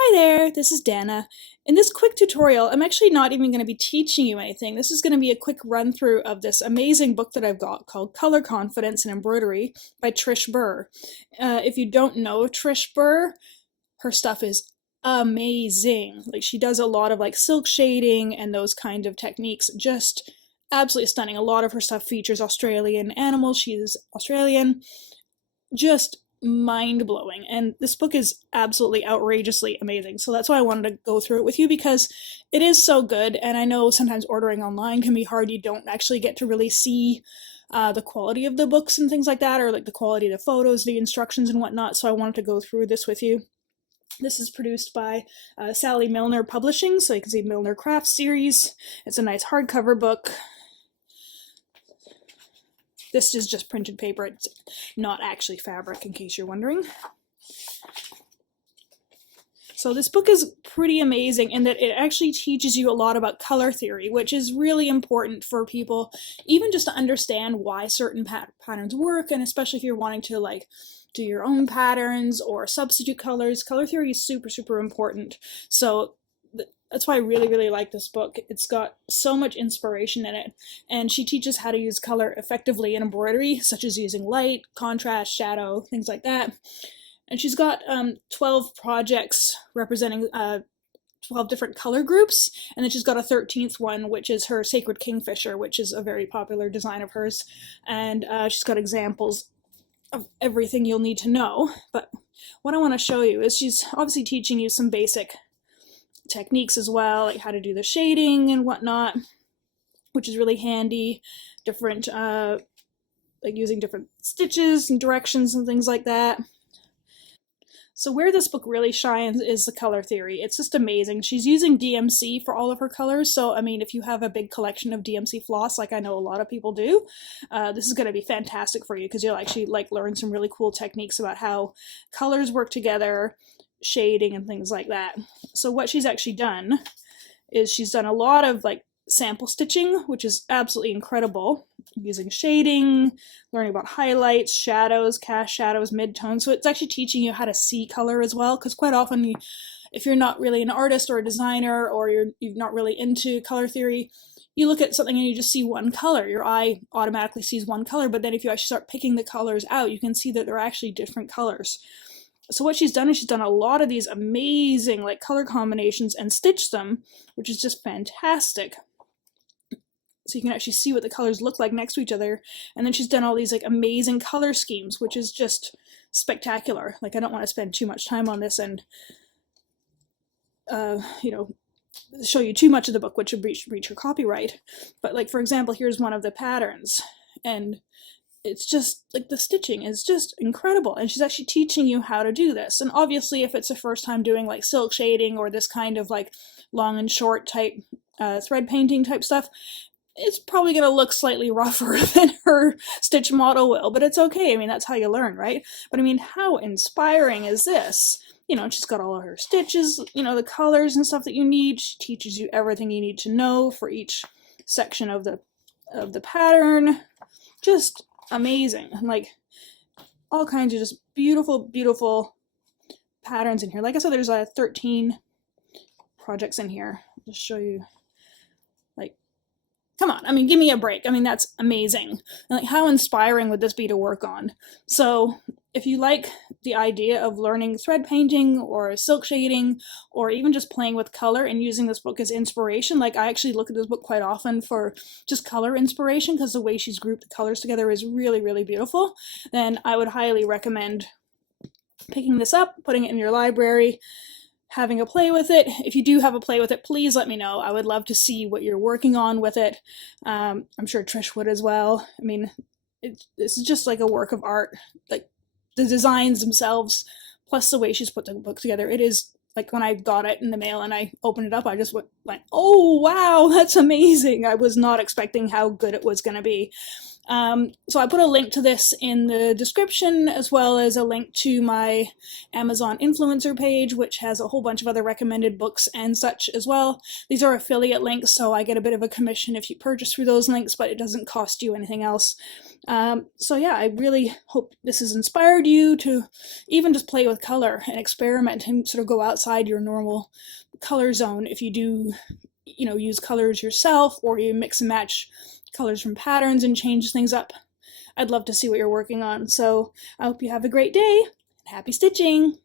Hi there, this is Dana. In this quick tutorial, I'm actually not even going to be teaching you anything. This is going to be a quick run through of this amazing book that I've got called Color Confidence and Embroidery by Trish Burr. If you don't know Trish Burr, her stuff is amazing. Like, she does a lot of like silk shading and those kind of techniques, just absolutely stunning. A lot of her stuff features Australian animals. She's Australian. Just mind-blowing, and this book is absolutely outrageously amazing, so that's why I wanted to go through it with you, because it is so good. And I know sometimes ordering online can be hard. You don't actually get to really see the quality of the books and things like that, or like the quality of the photos, the instructions and whatnot, so I wanted to go through this with you. This is produced by Sally Milner Publishing, so you can see Milner Craft Series. It's a nice hardcover book. This is just printed paper, it's not actually fabric, in case you're wondering. So this book is pretty amazing in that it actually teaches you a lot about color theory, which is really important for people, even just to understand why certain patterns work, and especially if you're wanting to like do your own patterns or substitute colors. Color theory is super, super important. So that's why I really, really like this book. It's got so much inspiration in it, and she teaches how to use color effectively in embroidery, such as using light, contrast, shadow, things like that. And she's got 12 projects representing 12 different color groups, and then she's got a 13th one, which is her Sacred Kingfisher, which is a very popular design of hers. And she's got examples of everything you'll need to know. But what I want to show you is she's obviously teaching you some basic techniques as well, like how to do the shading and whatnot, which is really handy. Different like using different stitches and directions and things like that. So where this book really shines is the color theory. It's just amazing. She's using DMC for all of her colors, so I mean, if you have a big collection of DMC floss, like I know a lot of people do, this is going to be fantastic for you, because you'll actually like learn some really cool techniques about how colors work together, shading and things like that. So what she's actually done is she's done a lot of like sample stitching, which is absolutely incredible, using shading, learning about highlights, shadows, cast shadows, midtones. So it's actually teaching you how to see color as well, because quite often if you're not really an artist or a designer, or you're not really into color theory, you look at something and you just see one color. Your eye automatically sees one color, but then if you actually start picking the colors out, you can see that they're actually different colors. So what she's done is she's done a lot of these amazing like color combinations and stitched them, which is just fantastic. So you can actually see what the colors look like next to each other. And then she's done all these like amazing color schemes, which is just spectacular. Like, I don't want to spend too much time on this and you know, show you too much of the book, which would breach her copyright. But like, for example, here's one of the patterns, and it's just like the stitching is just incredible, and she's actually teaching you how to do this. And obviously if it's the first time doing like silk shading or this kind of like long and short type thread painting type stuff, it's probably going to look slightly rougher than her stitch model will, but it's okay. I mean, that's how you learn, right? But I mean, how inspiring is this? You know, she's got all of her stitches, you know, the colors and stuff that you need. She teaches you everything you need to know for each section of the pattern. Just amazing. And like all kinds of just beautiful, beautiful patterns in here. Like I said, there's 13 projects in here. I'll just show you. Like, come on, I mean, give me a break. I mean, that's amazing. And like, how inspiring would this be to work on? So if you like the idea of learning thread painting or silk shading, or even just playing with color and using this book as inspiration, like I actually look at this book quite often for just color inspiration, because the way she's grouped the colors together is really, really beautiful, then I would highly recommend picking this up, putting it in your library, having a play with it. If you do have a play with it, please let me know. I would love to see what you're working on with it. I'm sure Trish would as well. I mean, this is just like a work of art. Like, the designs themselves, plus the way she's put the book together, it is like, when I got it in the mail and I opened it up, I just went, oh wow, that's amazing. I was not expecting how good it was going to be. So I put a link to this in the description, as well as a link to my Amazon influencer page, which has a whole bunch of other recommended books and such as well. These are affiliate links, so I get a bit of a commission if you purchase through those links, but it doesn't cost you anything else. So yeah, I really hope this has inspired you to even just play with color and experiment and sort of go outside your normal color zone if you do, use colors yourself, or you mix and match colors from patterns and change things up. I'd love to see what you're working on. So I hope you have a great day. Happy stitching!